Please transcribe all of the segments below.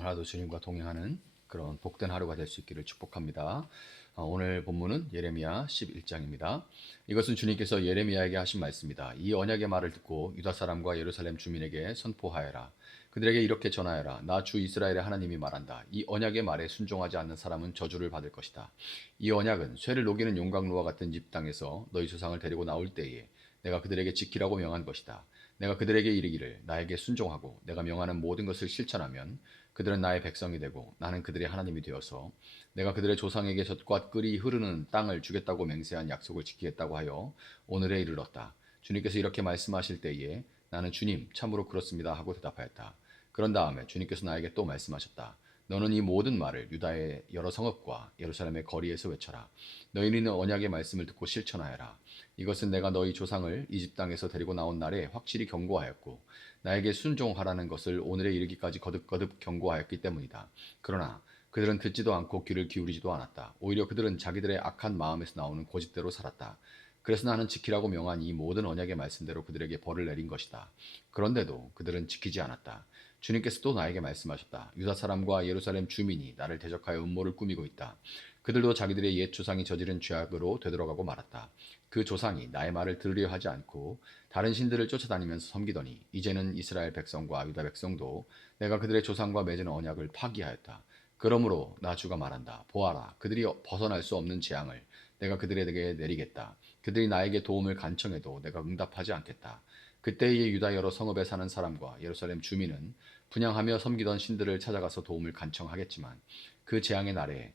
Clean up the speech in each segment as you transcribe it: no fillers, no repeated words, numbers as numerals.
하나도 주님과 동행하는 그런 복된 하루가 될 수 있기를 축복합니다. 오늘 본문은 예레미야 11장입니다. 이것은 주님께서 예레미야에게 하신 말씀이다. 이 언약의 말을 듣고 유다 사람과 예루살렘 주민에게 선포하여라. 그들에게 이렇게 전하여라. 나 주 이스라엘의 하나님이 말한다. 이 언약의 말에 순종하지 않는 사람은 저주를 받을 것이다. 이 언약은 쇠를 녹이는 용광로와 같은 집 땅에서 너희 조상을 데리고 나올 때에 내가 그들에게 지키라고 명한 것이다. 내가 그들에게 이르기를 나에게 순종하고 내가 명하는 모든 것을 실천하면 그들은 나의 백성이 되고 나는 그들의 하나님이 되어서 내가 그들의 조상에게 젖과 꿀이 흐르는 땅을 주겠다고 맹세한 약속을 지키겠다고 하여 오늘에 이르렀다. 주님께서 이렇게 말씀하실 때에 나는 주님 참으로 그렇습니다 하고 대답하였다. 그런 다음에 주님께서 나에게 또 말씀하셨다. 너는 이 모든 말을 유다의 여러 성읍과 예루살렘의 거리에서 외쳐라. 너희는 언약의 말씀을 듣고 실천하여라. 이것은 내가 너희 조상을 이집 땅에서 데리고 나온 날에 확실히 경고하였고 나에게 순종하라는 것을 오늘에 이르기까지 거듭거듭 경고하였기 때문이다. 그러나 그들은 듣지도 않고 귀를 기울이지도 않았다. 오히려 그들은 자기들의 악한 마음에서 나오는 고집대로 살았다. 그래서 나는 지키라고 명한 이 모든 언약의 말씀대로 그들에게 벌을 내린 것이다. 그런데도 그들은 지키지 않았다. 주님께서 또 나에게 말씀하셨다. 유다 사람과 예루살렘 주민이 나를 대적하여 음모를 꾸미고 있다. 그들도 자기들의 옛 조상이 저지른 죄악으로 되돌아가고 말았다. 그 조상이 나의 말을 들으려 하지 않고 다른 신들을 쫓아다니면서 섬기더니 이제는 이스라엘 백성과 유다 백성도 내가 그들의 조상과 맺은 언약을 파기하였다. 그러므로 나 주가 말한다. 보아라, 그들이 벗어날 수 없는 재앙을 내가 그들에게 내리겠다. 그들이 나에게 도움을 간청해도 내가 응답하지 않겠다. 그때의 유다 여러 성읍에 사는 사람과 예루살렘 주민은 분향하며 섬기던 신들을 찾아가서 도움을 간청하겠지만 그 재앙의 날에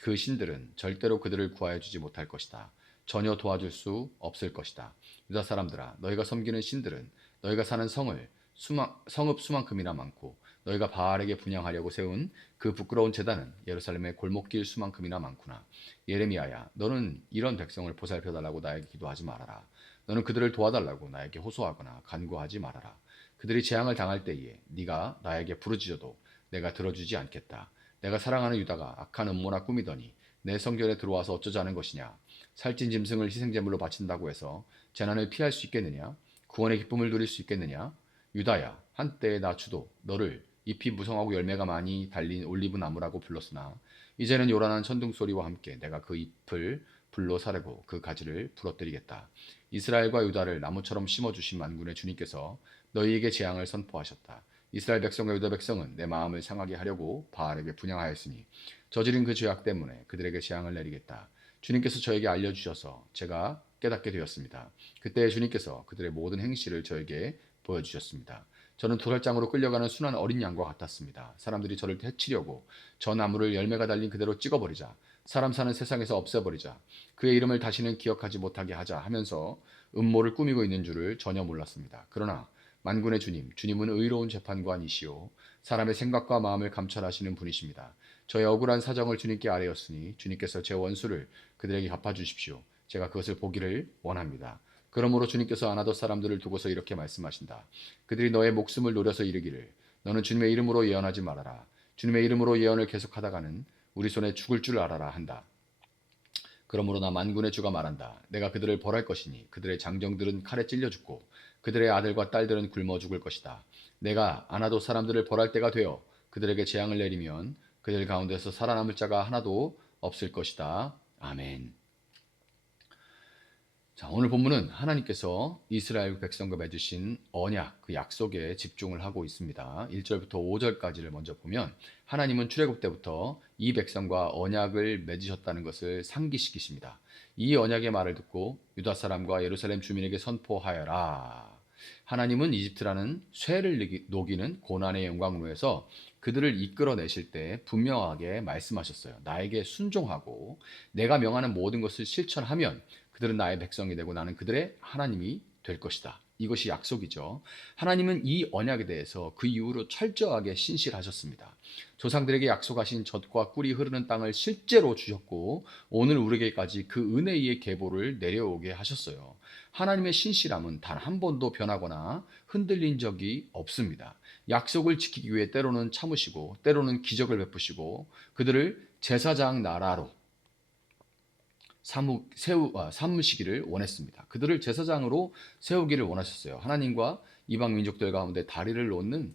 그 신들은 절대로 그들을 구하여 주지 못할 것이다. 전혀 도와줄 수 없을 것이다. 유다 사람들아, 너희가 섬기는 신들은 너희가 사는 성읍 수만큼이나 많고 너희가 바알에게 분향하려고 세운 그 부끄러운 제단은 예루살렘의 골목길 수만큼이나 많구나. 예레미야야, 너는 이런 백성을 보살펴달라고 나에게 기도하지 말아라. 너는 그들을 도와달라고 나에게 호소하거나 간구하지 말아라. 그들이 재앙을 당할 때에 네가 나에게 부르짖어도 내가 들어주지 않겠다. 내가 사랑하는 유다가 악한 음모나 꾸미더니 내 성전에 들어와서 어쩌자는 것이냐. 살찐 짐승을 희생제물로 바친다고 해서 재난을 피할 수 있겠느냐? 구원의 기쁨을 누릴 수 있겠느냐? 유다야, 한때의 나 주도 너를 잎이 무성하고 열매가 많이 달린 올리브 나무라고 불렀으나 이제는 요란한 천둥 소리와 함께 내가 그 잎을 불로 사르고 그 가지를 부러뜨리겠다. 이스라엘과 유다를 나무처럼 심어주신 만군의 주님께서 너희에게 재앙을 선포하셨다. 이스라엘 백성과 유다 백성은 내 마음을 상하게 하려고 바알에게 분향하였으니 저지른 그 죄악 때문에 그들에게 재앙을 내리겠다. 주님께서 저에게 알려주셔서 제가 깨닫게 되었습니다. 그때 주님께서 그들의 모든 행실을 저에게 보여주셨습니다. 저는 도살장으로 끌려가는 순한 어린 양과 같았습니다. 사람들이 저를 해치려고 저 나무를 열매가 달린 그대로 찍어버리자, 사람 사는 세상에서 없애버리자, 그의 이름을 다시는 기억하지 못하게 하자 하면서 음모를 꾸미고 있는 줄을 전혀 몰랐습니다. 그러나 만군의 주님, 주님은 의로운 재판관이시오 사람의 생각과 마음을 감찰하시는 분이십니다. 저의 억울한 사정을 주님께 아뢰었으니 주님께서 제 원수를 그들에게 갚아주십시오. 제가 그것을 보기를 원합니다. 그러므로 주님께서 아나돗 사람들을 두고서 이렇게 말씀하신다. 그들이 너의 목숨을 노려서 이르기를 너는 주님의 이름으로 예언하지 말아라. 주님의 이름으로 예언을 계속하다가는 우리 손에 죽을 줄 알아라 한다. 그러므로 나 만군의 주가 말한다. 내가 그들을 벌할 것이니 그들의 장정들은 칼에 찔려 죽고 그들의 아들과 딸들은 굶어 죽을 것이다. 내가 아나돗 사람들을 벌할 때가 되어 그들에게 재앙을 내리면 그들 가운데서 살아남을 자가 하나도 없을 것이다. 아멘. 자, 오늘 본문은 하나님께서 이스라엘 백성과 맺으신 언약, 그 약속에 집중을 하고 있습니다. 1절부터 5절까지를 먼저 보면 하나님은 출애굽 때부터 이 백성과 언약을 맺으셨다는 것을 상기시키십니다. 이 언약의 말을 듣고 유다 사람과 예루살렘 주민에게 선포하여라. 하나님은 이집트라는 쇠를 녹이는 고난의 영광로에서 그들을 이끌어내실 때 분명하게 말씀하셨어요. 나에게 순종하고 내가 명하는 모든 것을 실천하면 그들은 나의 백성이 되고 나는 그들의 하나님이 될 것이다. 이것이 약속이죠. 하나님은 이 언약에 대해서 그 이후로 철저하게 신실하셨습니다. 조상들에게 약속하신 젖과 꿀이 흐르는 땅을 실제로 주셨고 오늘 우리에게까지 그 은혜의 계보를 내려오게 하셨어요. 하나님의 신실함은 단 한 번도 변하거나 흔들린 적이 없습니다. 약속을 지키기 위해 때로는 참으시고 때로는 기적을 베푸시고 그들을 제사장 나라로 삼으시기를 원했습니다. 그들을 제사장으로 세우기를 원하셨어요. 하나님과 이방 민족들 가운데 다리를 놓는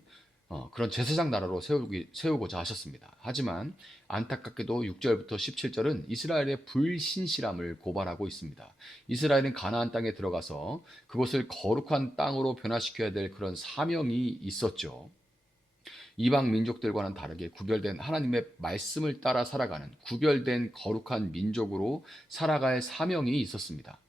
그런 제사장 나라로 세우고자 하셨습니다. 하지만 안타깝게도 6절부터 17절은 이스라엘의 불신실함을 고발하고 있습니다. 이스라엘은 가나안 땅에 들어가서 그곳을 거룩한 땅으로 변화시켜야 될 그런 사명이 있었죠. 이방 민족들과는 다르게 구별된 하나님의 말씀을 따라 살아가는 구별된 거룩한 민족으로 살아갈 사명이 있었습니다.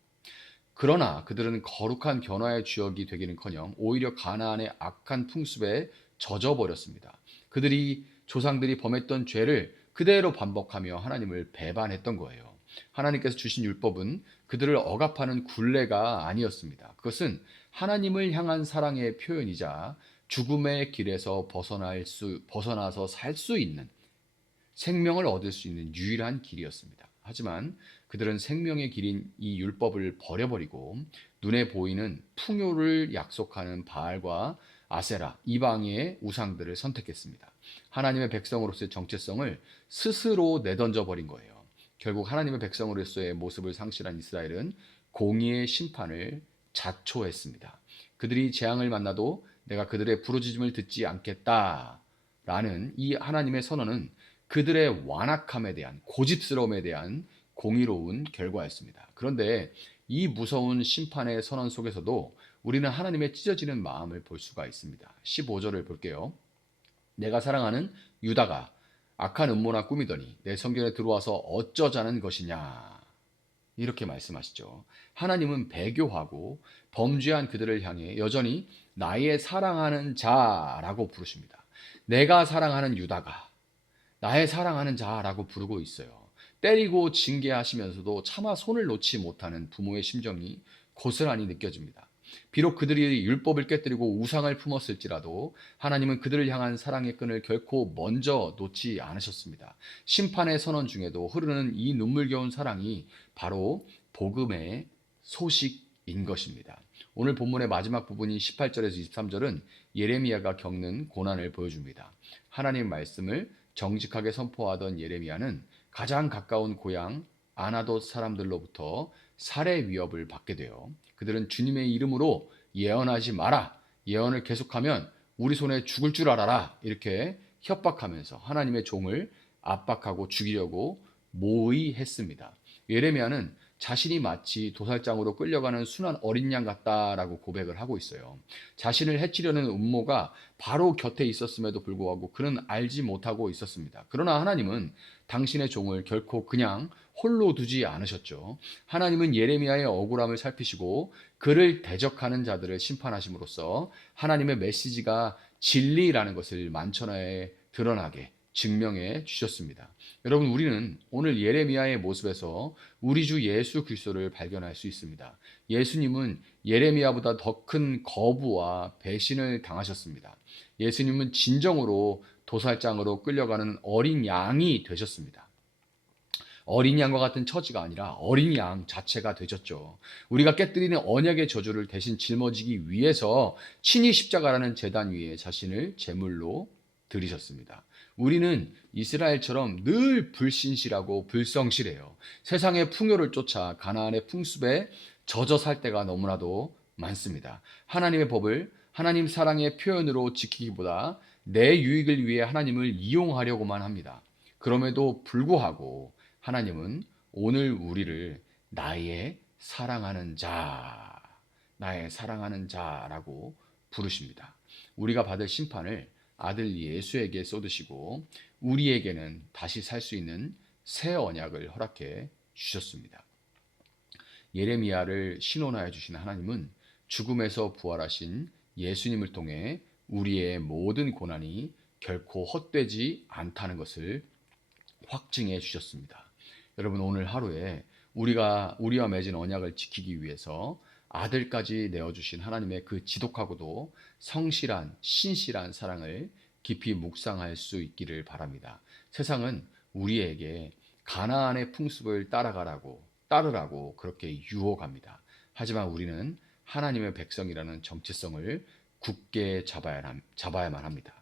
그러나 그들은 거룩한 변화의 주역이 되기는커녕 오히려 가나안의 악한 풍습에 젖어버렸습니다. 그들이 조상들이 범했던 죄를 그대로 반복하며 하나님을 배반했던 거예요. 하나님께서 주신 율법은 그들을 억압하는 굴레가 아니었습니다. 그것은 하나님을 향한 사랑의 표현이자 죽음의 길에서 벗어나서 살 수 있는, 생명을 얻을 수 있는 유일한 길이었습니다. 하지만 그들은 생명의 길인 이 율법을 버려버리고 눈에 보이는 풍요를 약속하는 바알과 아세라, 이방의 우상들을 선택했습니다. 하나님의 백성으로서의 정체성을 스스로 내던져 버린 거예요. 결국 하나님의 백성으로서의 모습을 상실한 이스라엘은 공의의 심판을 자초했습니다. 그들이 재앙을 만나도 내가 그들의 부르짖음을 듣지 않겠다라는 이 하나님의 선언은 그들의 완악함에 대한, 고집스러움에 대한 공의로운 결과였습니다. 그런데 이 무서운 심판의 선언 속에서도 우리는 하나님의 찢어지는 마음을 볼 수가 있습니다. 15절을 볼게요. 내가 사랑하는 유다가 악한 음모나 꾸미더니 내 성전에 들어와서 어쩌자는 것이냐. 이렇게 말씀하시죠. 하나님은 배교하고 범죄한 그들을 향해 여전히 나의 사랑하는 자라고 부르십니다. 내가 사랑하는 유다가 나의 사랑하는 자라고 부르고 있어요. 때리고 징계하시면서도 차마 손을 놓지 못하는 부모의 심정이 고스란히 느껴집니다. 비록 그들이 율법을 깨뜨리고 우상을 품었을지라도 하나님은 그들을 향한 사랑의 끈을 결코 먼저 놓지 않으셨습니다. 심판의 선언 중에도 흐르는 이 눈물겨운 사랑이 바로 복음의 소식인 것입니다. 오늘 본문의 마지막 부분인 18절에서 23절은 예레미야가 겪는 고난을 보여줍니다. 하나님 말씀을 정직하게 선포하던 예레미야는 가장 가까운 고향 아나돗 사람들로부터 살해 위협을 받게 돼요. 그들은 주님의 이름으로 예언하지 마라. 예언을 계속하면 우리 손에 죽을 줄 알아라. 이렇게 협박하면서 하나님의 종을 압박하고 죽이려고 모의했습니다. 예레미야는 자신이 마치 도살장으로 끌려가는 순한 어린 양 같다라고 고백을 하고 있어요. 자신을 해치려는 음모가 바로 곁에 있었음에도 불구하고 그는 알지 못하고 있었습니다. 그러나 하나님은 당신의 종을 결코 그냥 홀로 두지 않으셨죠. 하나님은 예레미야의 억울함을 살피시고 그를 대적하는 자들을 심판하심으로써 하나님의 메시지가 진리라는 것을 만천하에 드러나게 증명해 주셨습니다. 여러분, 우리는 오늘 예레미야의 모습에서 우리 주 예수 그리스도를 발견할 수 있습니다. 예수님은 예레미야보다 더 큰 거부와 배신을 당하셨습니다. 예수님은 진정으로 도살장으로 끌려가는 어린 양이 되셨습니다. 어린 양과 같은 처지가 아니라 어린 양 자체가 되셨죠. 우리가 깨뜨리는 언약의 저주를 대신 짊어지기 위해서 친히 십자가라는 제단 위에 자신을 제물로 드리셨습니다. 우리는 이스라엘처럼 늘 불신실하고 불성실해요. 세상의 풍요를 쫓아 가나안의 풍습에 젖어 살 때가 너무나도 많습니다. 하나님의 법을 하나님 사랑의 표현으로 지키기보다 내 유익을 위해 하나님을 이용하려고만 합니다. 그럼에도 불구하고 하나님은 오늘 우리를 나의 사랑하는 자, 나의 사랑하는 자라고 부르십니다. 우리가 받을 심판을 아들 예수에게 쏟으시고 우리에게는 다시 살 수 있는 새 언약을 허락해 주셨습니다. 예레미야를 신원하여 주신 하나님은 죽음에서 부활하신 예수님을 통해 우리의 모든 고난이 결코 헛되지 않다는 것을 확증해 주셨습니다. 여러분, 오늘 하루에 우리와 맺은 언약을 지키기 위해서 아들까지 내어주신 하나님의 그 지독하고도 성실한 신실한 사랑을 깊이 묵상할 수 있기를 바랍니다. 세상은 우리에게 가나안의 풍습을 따르라고 그렇게 유혹합니다. 하지만 우리는 하나님의 백성이라는 정체성을 굳게 잡아야만 합니다.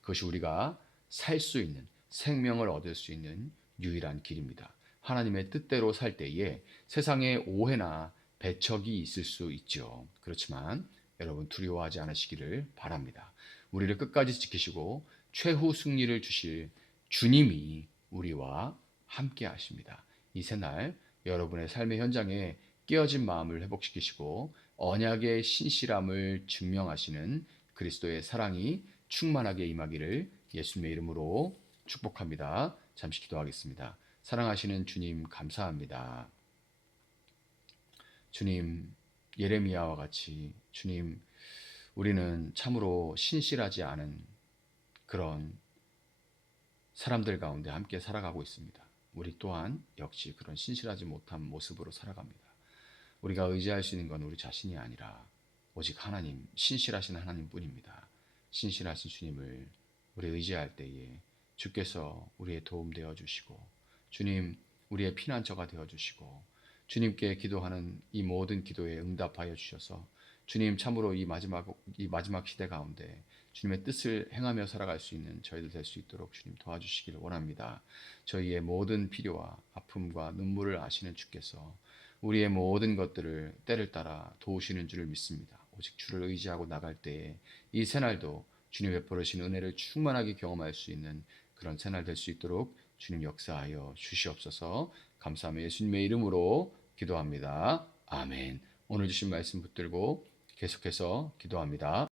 그것이 우리가 살 수 있는, 생명을 얻을 수 있는 유일한 길입니다. 하나님의 뜻대로 살 때에 세상에 오해나 배척이 있을 수 있죠. 그렇지만 여러분, 두려워하지 않으시기를 바랍니다. 우리를 끝까지 지키시고 최후 승리를 주실 주님이 우리와 함께 하십니다. 이 새날 여러분의 삶의 현장에 깨어진 마음을 회복시키시고 언약의 신실함을 증명하시는 그리스도의 사랑이 충만하게 임하기를 예수님의 이름으로 축복합니다. 잠시 기도하겠습니다. 사랑하시는 주님 감사합니다. 주님, 예레미야와 같이 주님, 우리는 참으로 신실하지 않은 그런 사람들 가운데 함께 살아가고 있습니다. 우리 또한 역시 그런 신실하지 못한 모습으로 살아갑니다. 우리가 의지할 수 있는 건 우리 자신이 아니라 오직 하나님, 신실하신 하나님뿐입니다. 신실하신 주님을 우리 의지할 때에 주께서 우리의 도움 되어 주시고 주님, 우리의 피난처가 되어 주시고 주님께 기도하는 이 모든 기도에 응답하여 주셔서 주님 참으로 이 마지막 시대 가운데 주님의 뜻을 행하며 살아갈 수 있는 저희들 될 수 있도록 주님 도와주시기를 원합니다. 저희의 모든 필요와 아픔과 눈물을 아시는 주께서 우리의 모든 것들을 때를 따라 도우시는 줄을 믿습니다. 오직 주를 의지하고 나갈 때에 이 새날도 주님 베풀으신 은혜를 충만하게 경험할 수 있는 그런 새날 될 수 있도록 주님 역사하여 주시옵소서. 감사하며 예수님의 이름으로 기도합니다. 아멘. 오늘 주신 말씀 붙들고 계속해서 기도합니다.